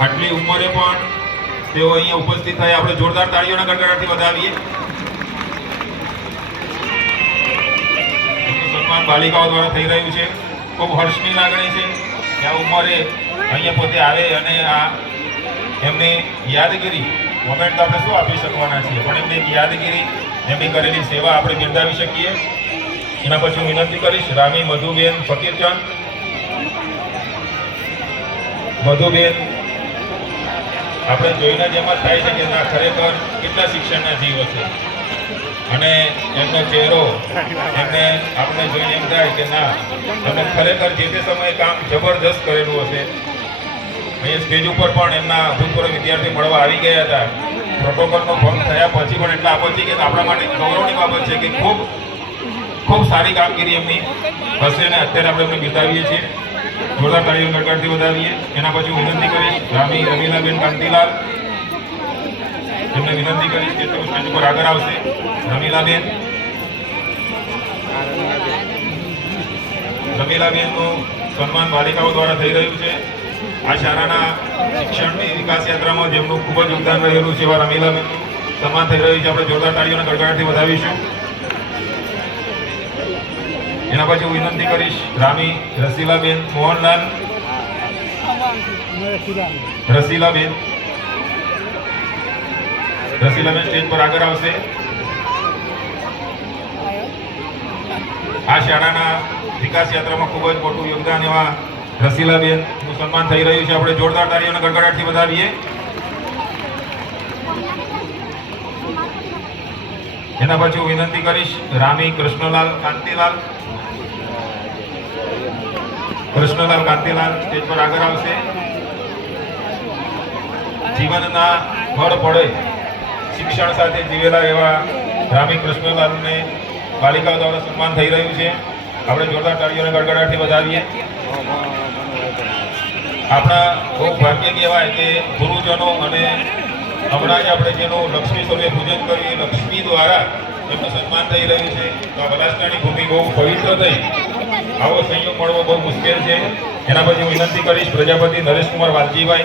આટલી ઉંમરે પણ તેઓ અહીંયા ઉપસ્થિત થાય. આપણે જોરદાર તાળીઓના ગડગડાટથી વધાવીએ. સન્માન બાલિકાઓ દ્વારા થઈ રહ્યું છે. ખૂબ હર્ષની લાગણી છે. કે આ ઉંમરે અહીંયા પોતે આવે અને આ એમની યાદગીરી મોમેન્ટ આપણે શું આપી શકવાના છીએ? પણ એમની યાદગીરી, એમની કરેલી સેવા આપણે બિરદાવી શકીએ. એના પછી હું વિનંતી કરીશ, રામી મધુબેન ફકીરચંદ. મધુબેન આપણે જોઈને જ એમાં થાય છે કે ના, ખરેખર કેટલા શિક્ષણના જીવ હશે અને એમનો ચહેરો, એમને આપણે જોઈને એમ થાય કે ના, એમને ખરેખર જે તે સમયે કામ જબરજસ્ત કરેલું હશે. અહીંયા સ્ટેજ ઉપર પણ એમના ભૂતપૂર્વ વિદ્યાર્થી મળવા આવી ગયા હતા. પ્રોટોકોલનો ભંગ થયા પછી પણ એટલા આપત્તિ કે આપણા માટે ગૌરવની બાબત છે કે ખૂબ ખૂબ સારી કામગીરી એમની હશે અને અત્યારે આપણે એમને બિતાવીએ છીએ. જોરદાર તાળીઓ ગડગડથી વધાવીએ. એના પછી વિનંતી કરીશ, રામી રમીલાબેન કાંતિલાલ એમને વિનંતી કરીશ કે તેઓ સ્ટેજ ઉપર આગળ આવશે. રમીલાબેન. રમીલાબેનનું સન્માન બાલિકાઓ દ્વારા થઈ રહ્યું છે. આ શાળાના શિક્ષણની વિકાસ યાત્રામાં જેમનું ખૂબ જ યોગદાન રહેલું છે એવા રમીલાબેનનું સન્માન થઈ રહ્યું છે. આપણે જોરદાર તાળીઓના ગડગડાટથી વધાવીશું. એના પછી હું વિનંતી કરીશ રામી રસીલાબેન મોહનલાલ. રસીલાબેન. રસીલાબેન સ્ટેજ પર આગળ આવશે. આ શાળાના વિકાસ યાત્રામાં ખૂબ જ મોટું યોગદાન એવા રસીલાબેનનું સન્માન થઈ રહ્યું છે. આપણે જોરદાર તારીઓને ગડગડાટથી વધાવીએ. એના પછી હું વિનંતી કરીશ, રામી કૃષ્ણલાલ કાંતિલાલ. કૃષ્ણલાલ કાંતિલાલ સ્ટેજ પર આગળ આવશે. જીવનના ફળ પડે શિક્ષણ સાથે જીવેલા એવા રામી કૃષ્ણલાલને બાલિકાઓ દ્વારા સન્માન થઈ રહ્યું છે. આપણે જોરદાર તાળીઓને ગડગડાટથી વધાવીએ આપણા બહુ ભાગ્ય કહેવાય કે ગુરુજનો અને હમણાં જ આપણે જેનું લક્ષ્મી સ્વરૂપે પૂજન કર્યું લક્ષ્મી દ્વારા એમનું સન્માન થઈ રહ્યું છે. તો આ બનાસકાંઠની ભૂમિ બહુ પવિત્ર થઈ. આવો સંયોગ મળવો બહુ મુશ્કેલ છે. એના પછી હું વિનંતી કરીશ પ્રજાપતિ નરેશકુમાર વાલજીભાઈ.